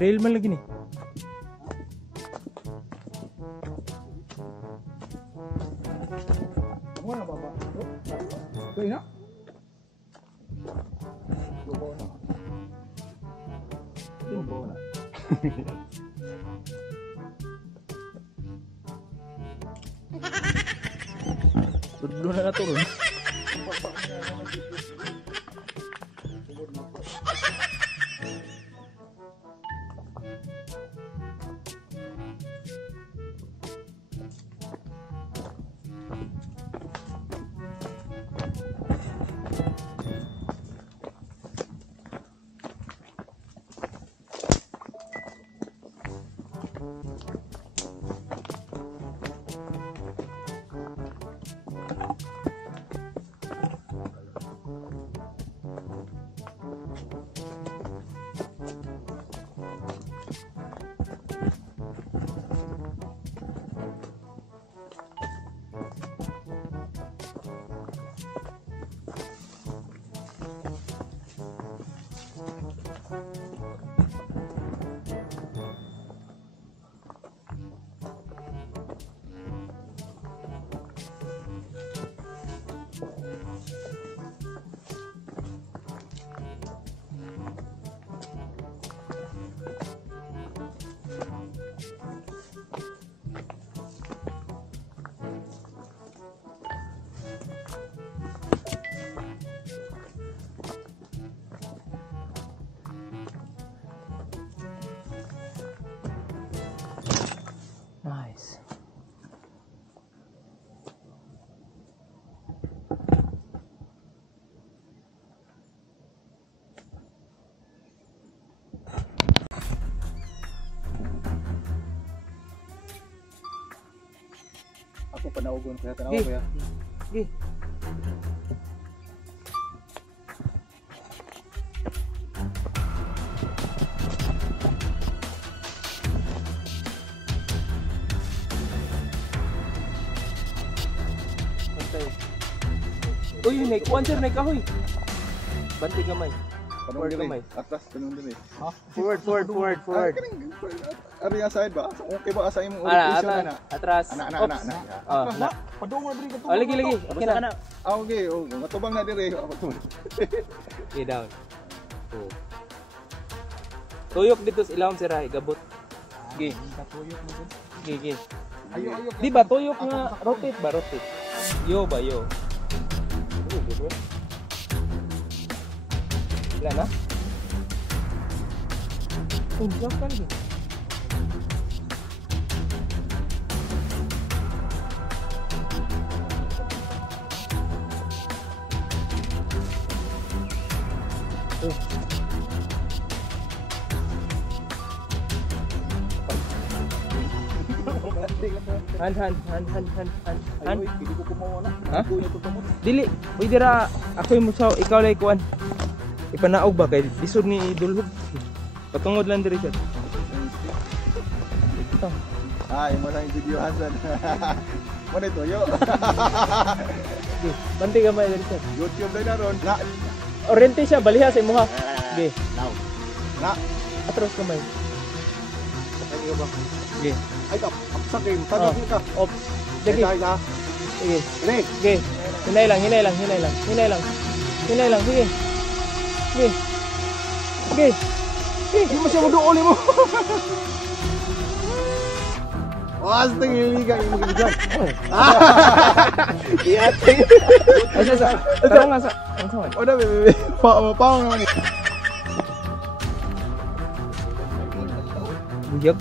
Trail man lagi nih. Mana Bapak? Tuh ya. Dulu na turun. Nice. Ako panaugon kaya tanaw kaya. Gi. Uy, naik kuan sir, naik kahoy. Banting gamay. Forward gamay. Atas kanang dili. Ha? Forward. Ari side ba? Okay ba asa imong Ana, orientation na? atras. Ana. Oh, na. Padung diri ka to. Oh, lagi. Okay na. Okay, matubang na diri. Okay, down. Oh. Tuyok dito sa ilawom sir, ay gabot. Gi. Gi. Ayo. Di ba tuyok nga rotate ba? Rotate. Yo. Wala na? Unjak kan gitu. Han. Ay, hindi ko kumawa na. Ha? Kuya to mo. Dili, uy dira ako yung musaw, ikaw lay kuan. Ipanaog ba kay lisod ni Dulhog. Patungod lang diri siya. Ito. Ay, mo lang video Hasan. Mo dito yo. Di, banti ka ba diri siya? YouTube na ron. Na. Oriente siya baliha sa imuha. Di, Now. Na. atros kamay. Ay ba? Di. Ay ka, sa game. Tawag ka. Ops. Dagi. Ay ka. Sige. Ready? Sige. Hinay lang. Sige. Sige. Sige. Hindi mo siya maduuli mo. Was tingiliga yung gigan. Iate. Asa. Tara nga sa. Ang saway. Oda bebe. Pa naman. Buyag.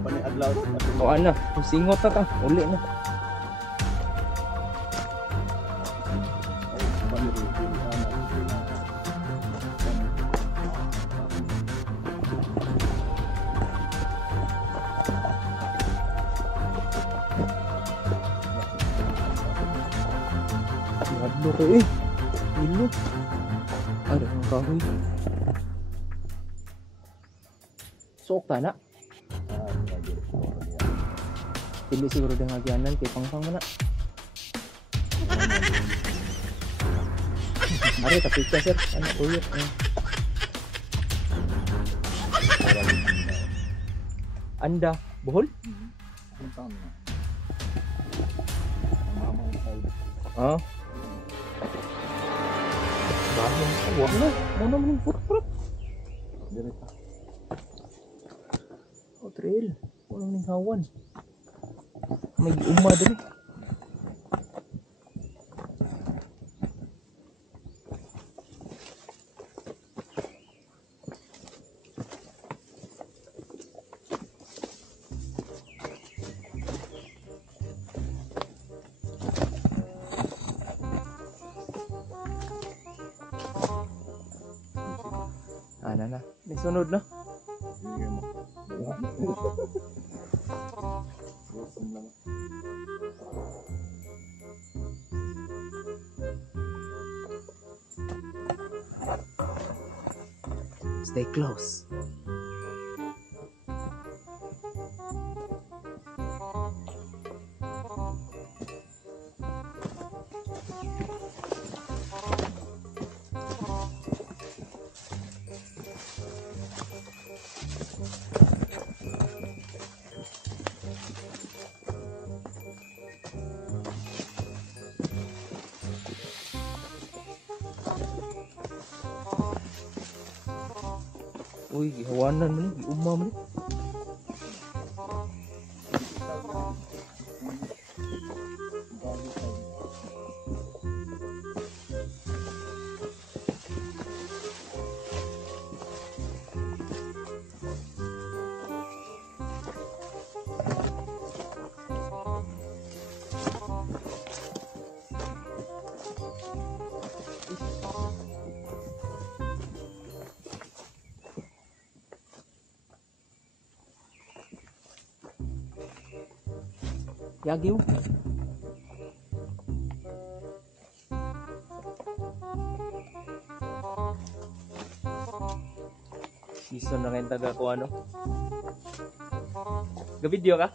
Apa ni adlaw? O ana, singot ta. Uli na. Madlo ko eh. Ilo. Ada ang kahoy. Sok ta na. Hindi siguro din hagyanan kay pangpang mo na. Ari tapi ka sir, anak uyok. Anda, Bohol? Ah. Bahan sa wag na. Muna mo ng purpurap. Direta. Oh, trail. Wala mo ng hawan. May uma din eh. Ana na. May sunod na. Stay close. Uy, gihawanan mo ni, giuma mo ni. Yagiw. Season na ngayon taga ko ano. Ga-video ka?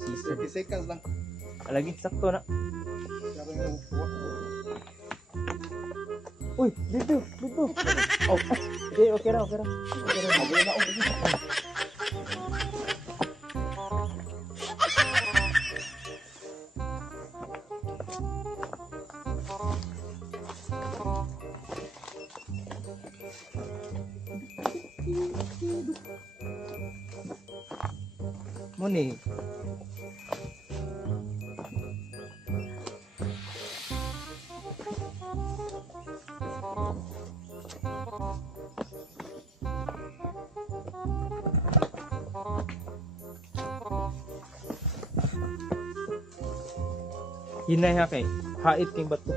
Season. 30 seconds lang. Lagi, sakto na. Sabi mo, Uy, dito. Oh, okay ra. Okay ra. Mabula na ako. Muni. Hinay ha kay hait king bato.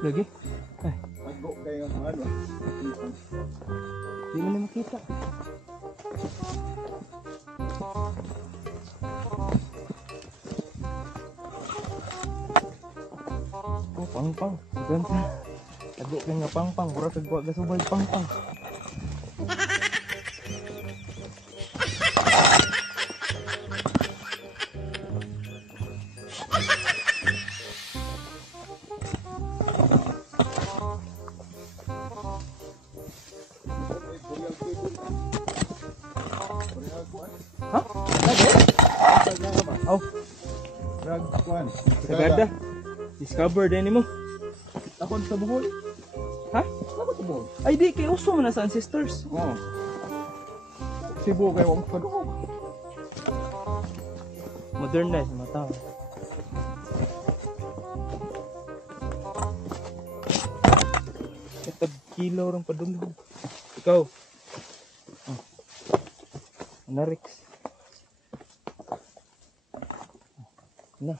Lagi? Ay, Magbo kayo ng ano. di mo na makita. Oh, pangpang. Ganda. Lagi ka nga pangpang. Pura kagwa gasubay pangpang. Ha? Lagi? Oh. Drag. Kuan. Sagada. Discover din mo. Ako sa buhol. Ha? Ako sa buhol. Ay di kay uso man na sa ancestors. Oo. Sibo kay wa mo kaduog. Modernize mga tao. Ito kilo rin padulong. Ikaw. Oh. Narix. Na.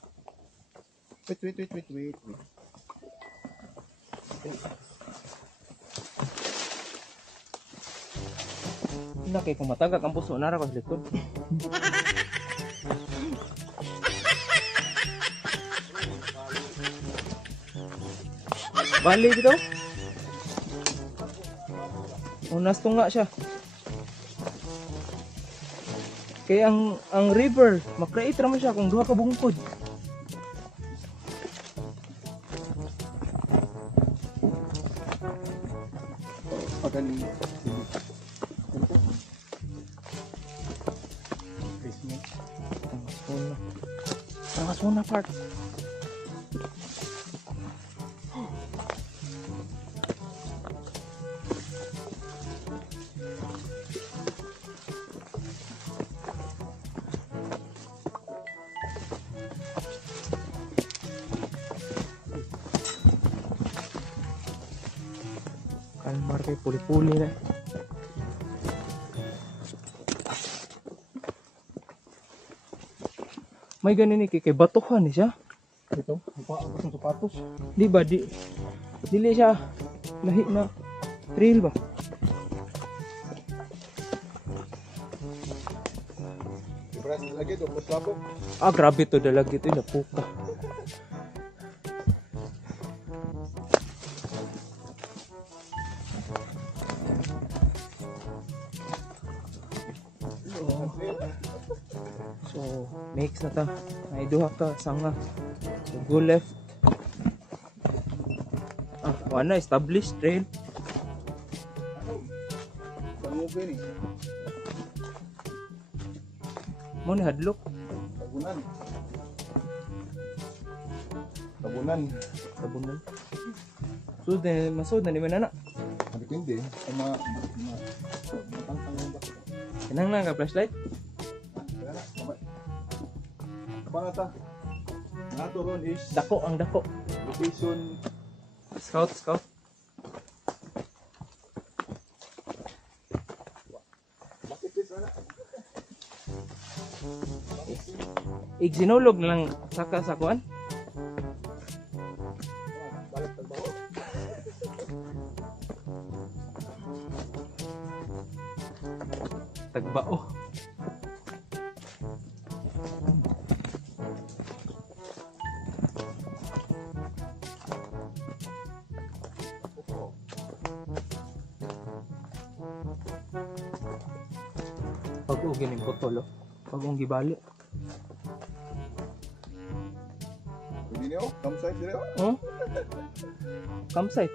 Wait. Na kay kung matagak ang puso nara ko sa likod. Bali dito. Unas tunga siya. Kaya ang river, makreate naman siya kung duha ka bungkod. Pagani. Ang asuna part. Kalmar kay puli-puli na. May ganin ni kay batuhan ni siya. Ito, apa ang sapatos. Di ba dili siya lahi na trail ba? Ibras lagi do puslabo. Ah, grabe to dalag ito na puka. So, next na ta. May duha ka sanga. So, go left. Ah, wala established trail. Tangugan ni. Mo ni hadlok. Tabunan. Tabunan. So, masud na ni manana. Depende sama matangtang ba. Kanang na ka flashlight. Para ta. Nato ron is Dako ang dako. location Scout. makipis ana. Igsinulog na lang saka sa kuan. Balik tagbaho. Tagbao. Pag ugining potolo. Pag ung gibali. Hindi niyo, campsite dire. Oh? Campsite.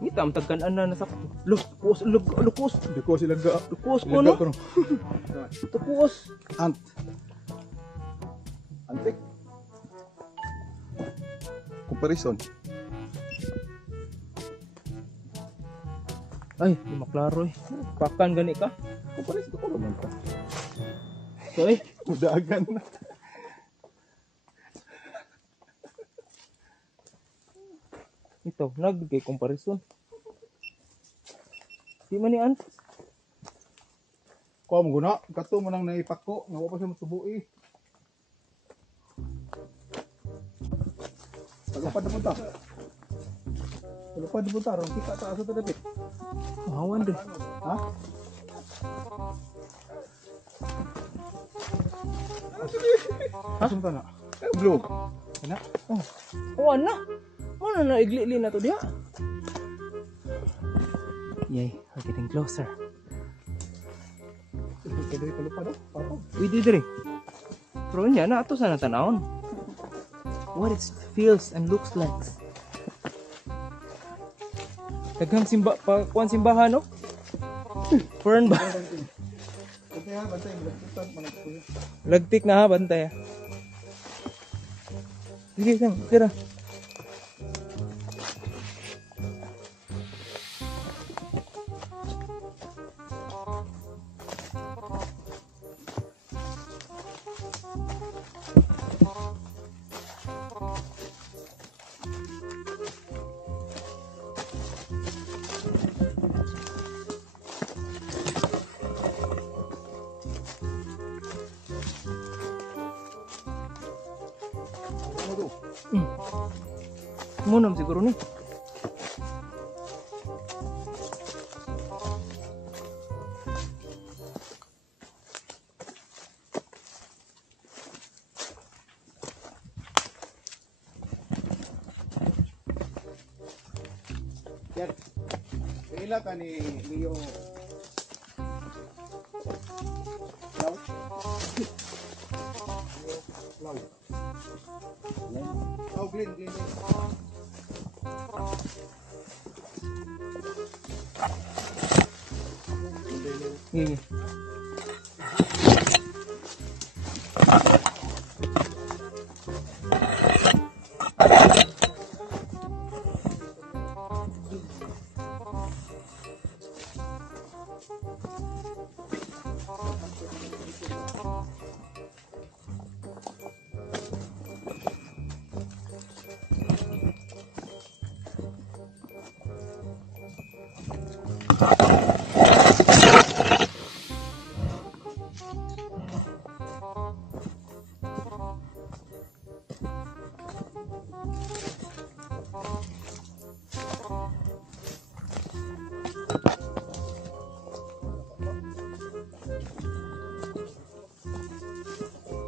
Ngita am tagkan-an na nasakto. Lukos. Hindi ko sila ga. Lukos ko no. Tukos. Ant. Antik. Comparison. Ay, di maklaro eh. Pakan gani ka. Comparison ko naman ta. So eh, Udagan na. ito, nagbigay comparison. Di man ni ant. Ko mo guna, kato mo nang naipako, nga wa pa siya masubuhi. Palupad na punta. Palupad na punta, ron kita sa asa tadapit. Mahawan din. Ha? Ha? Asa na? Blue. Ana? Oh, oh na. Ano na igli-li na to diha? Yay, we're getting closer. Ito diri palupad do. Pato. Uy, di diri. Pero niya na ato sana tanawon. What it feels and looks like. Daghang simba pa kuan simbahan no? Fern ba? Bantay ha, bantay. Bantay, managpuyo. Lagtik na ha bantay. Sige, sang, tira. Munam siguro ni. Yan. Kaila ka ni Leo. Lau. Lau. Oh, Glenn. Iya.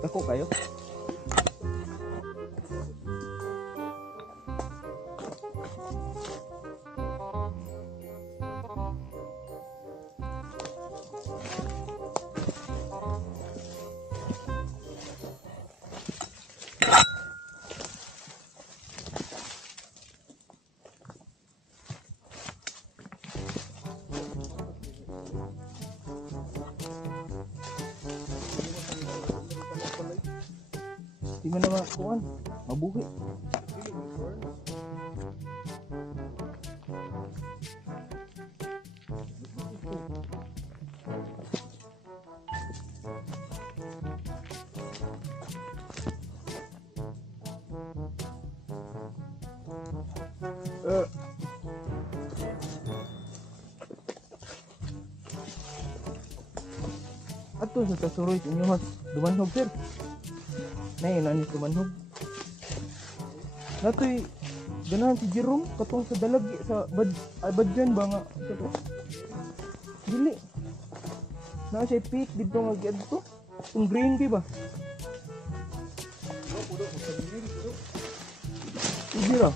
Ako kayo? Di man naman kuan, mabuhi. Ato sa kasuroy inyo mas dumanhog sir. Nay nani dumanhog. Natoy ganahan si Jerome katong sa dalagi sa badyan ba nga ito. Dili. Na siya pit dito nga giadto. Kung green kay ba? Ijira.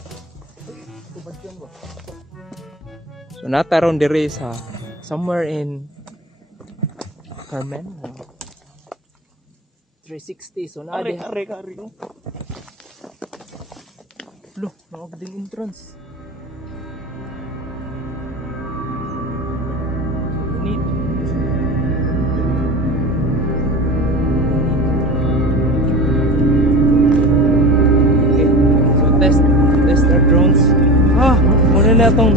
Ito badyan ba? So nataron dire sa somewhere in Carmen 360. So na ari. Loh, nakakading entrance. Need. Okay. So test our drones. Muna na itong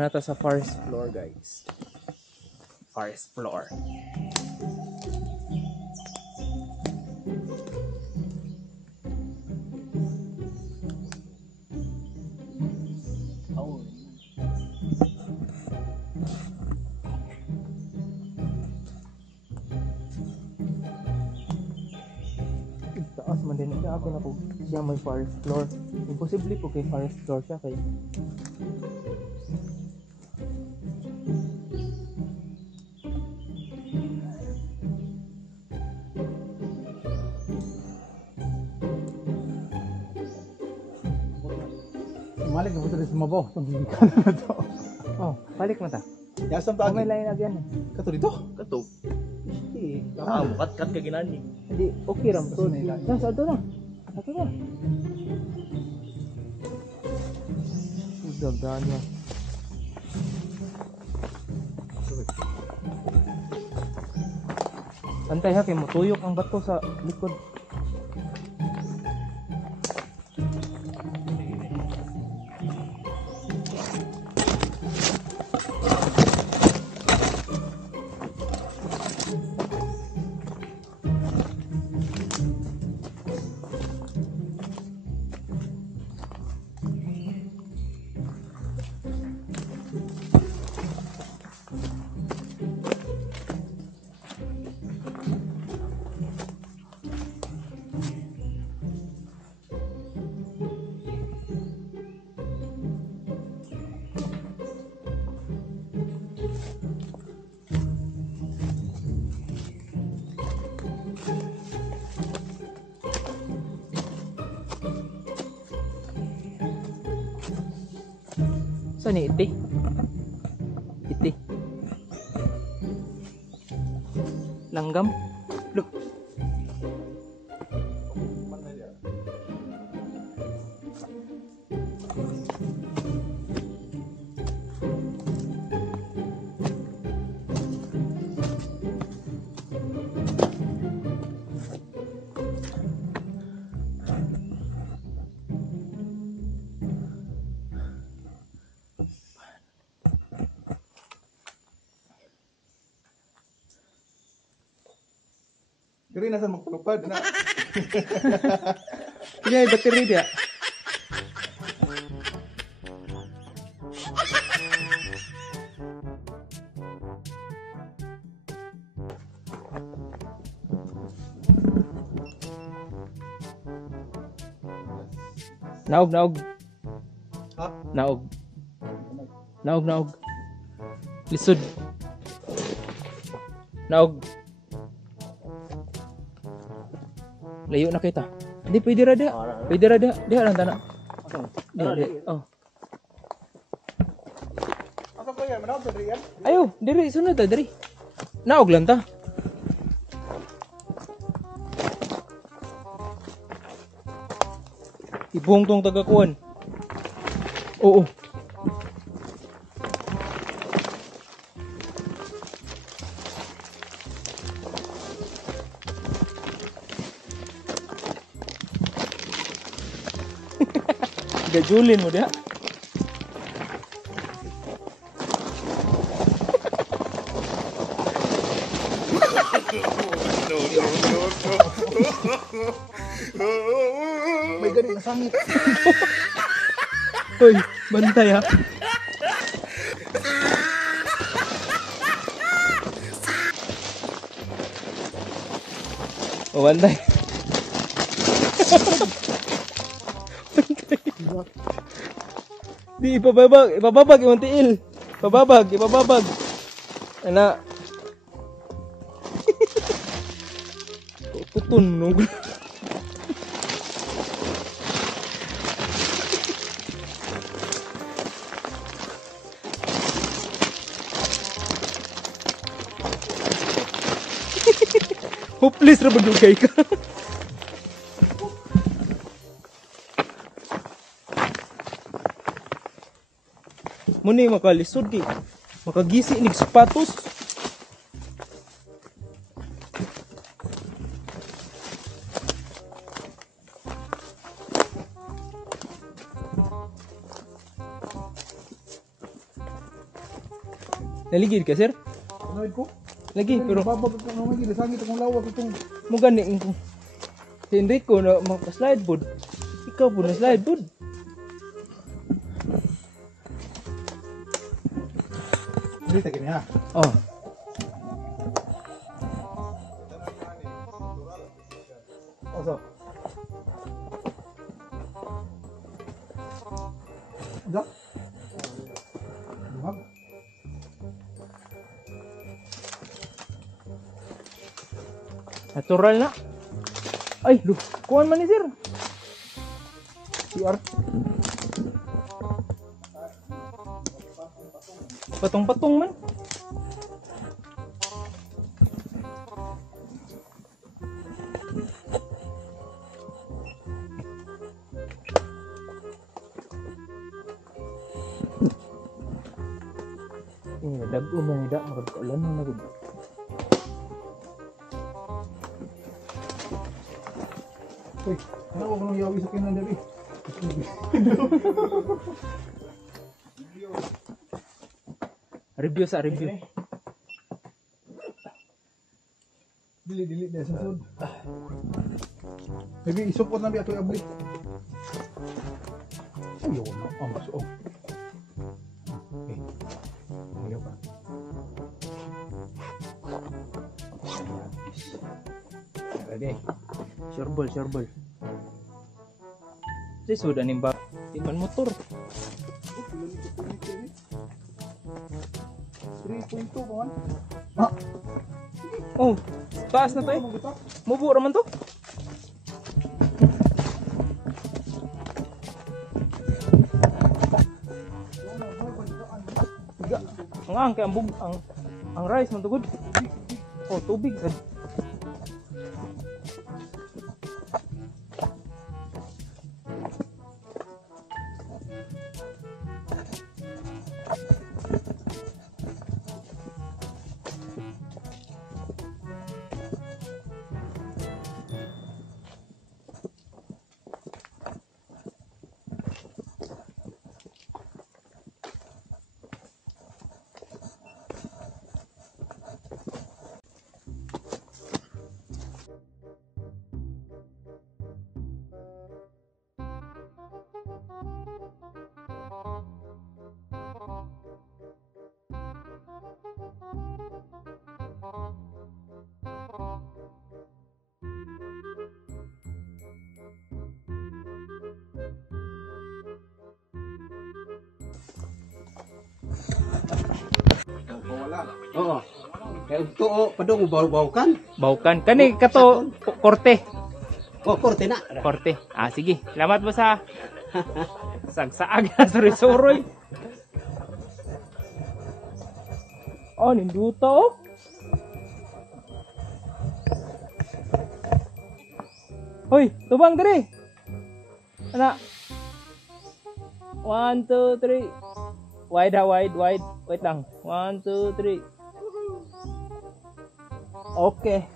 nata sa forest floor guys. Forest floor. Oh. Taas man din siya ako na po siya may forest floor. Imposible po kay forest floor siya kay Balik na po sa mabaw. Itong gigikan na to. Oh, balik mo ta. Yasam Oh, tagi. may lain agyan. Kato dito? Kato. Hindi. Kat ka ginani. Hindi, okay ram. So, May lain. sa ato na. Ato na. Dagdagan niya. Antay ha, kay mutuyok ang bato sa likod. Saan ni iti? Iti. Langgam? Look. Kaya nasa magpalupad na. Kaya battery dia. Naog. Ha? Naog. Lisod. Naog. Layo na kita. Hindi pwede rada. Pwede rada. Diha lang tanak. Diha. Oh. Asa ko yan? Manawag sa riyan? Ayo, diri sunod ta diri. Naog lang ta. Ibong tong tagakuan. Oo. Gajulin mo dia. May ganit na sangit. Hoy, bantay ha. Oh, bantay. Di ibababag yung tiil. Ibababag. Ana. Tutunog. Hopeless ra bagay ka. Muni makalisod di. Makagisi nig sapatos. Naligid ka, sir? Anoid ko? Lagi, pero Babag ko naman gila. Sangit akong lawak itong. mo gani si Enrico na magpa-slide board. Ikaw po na slide board. Hindi, tagin niya. Oh. Oso. Da? Lumag. Natural na. Ay, kuhan man ni sir. Si Art. Patong-patong man. Dago man ida magkaulan na gud. Uy, ano ko nang yawi sa kinan dali? Review sa review. Dili na sa sud. Maybe isupot na biya to abli. Uy, yo na ang so. Ayaw ka. Ready? Sure ball. Si sudah nimba. Iban motor. 3.2 kawan. Oh, taas na to eh. Mubo raman to. Ang kay ang rice man tugod. Oh, tubig sad. Oo. Kaya ito padung baw-bawkan. Baukan kani kato korte. Oh, korte na. Korte. Ah sige. Salamat mo sa sagsaag na suri-suroy. Oh, ninduta oh. Hoy, tubang diri. Ana. 1 2 3. Wide ha, wide. Wait lang. 1 2 3. Okay.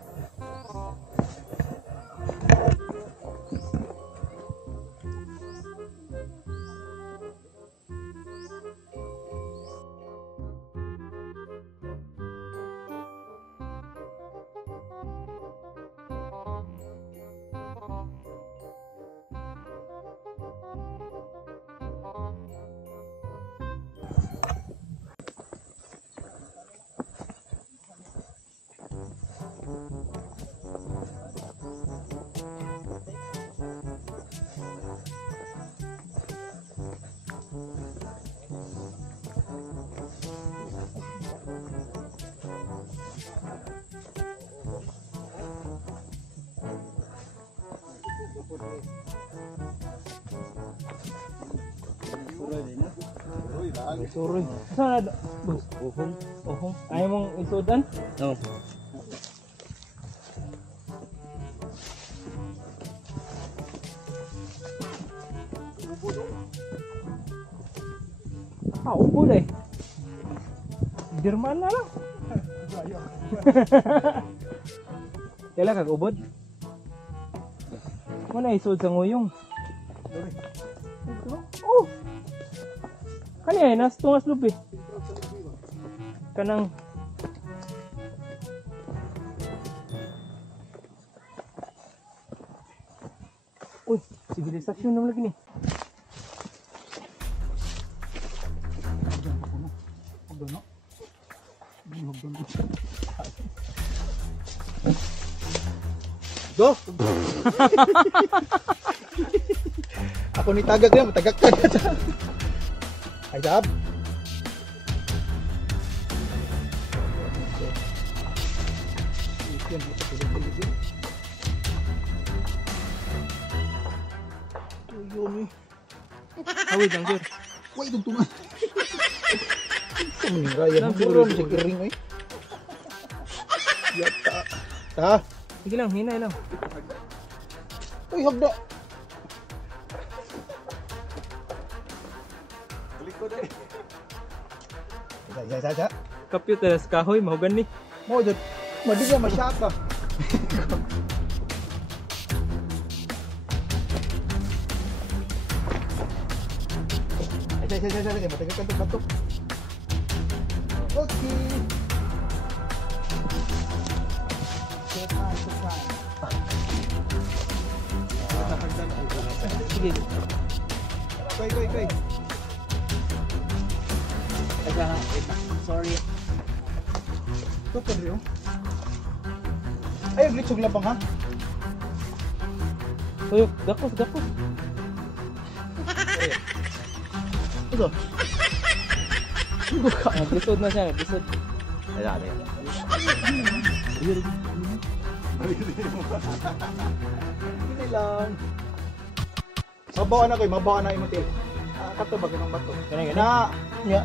Suroy. Saan na? Ohong. Ayaw mong isudan? Oo. Ah, upo deh. Dirman na lang. Kailan kag ubod? Mana isod sa nguyong? Oh. Kanya nas tungas lupi. Kanang uy, sibilisasyon naman lagi nih. Do. Ako ni tagak niya, matagak ka. Ay sab. Awit ang sir. Wait, tungtungan. Ito mo ni Ryan. Nang Ang siguro siguro mo siguro. siya kiring oy. Yata. Ta. Sige lang, hinay lang. Uy, hagda. Isa. Computer sa kahoy, mahugan ni. Mo jud. Madi ka masyaka. Ay, matagal ka to bato. Okay. Sige. Koy. Sorry. Ito pa rin. Ay, glitch yung labang ha? Tuyok, gakos. Ito. Naglisod na siya, naglisod. Hindi lang. Mabawa na kayo, mabawa na yung motel. Kato ba, ganang bato? Ganun. Na, nya.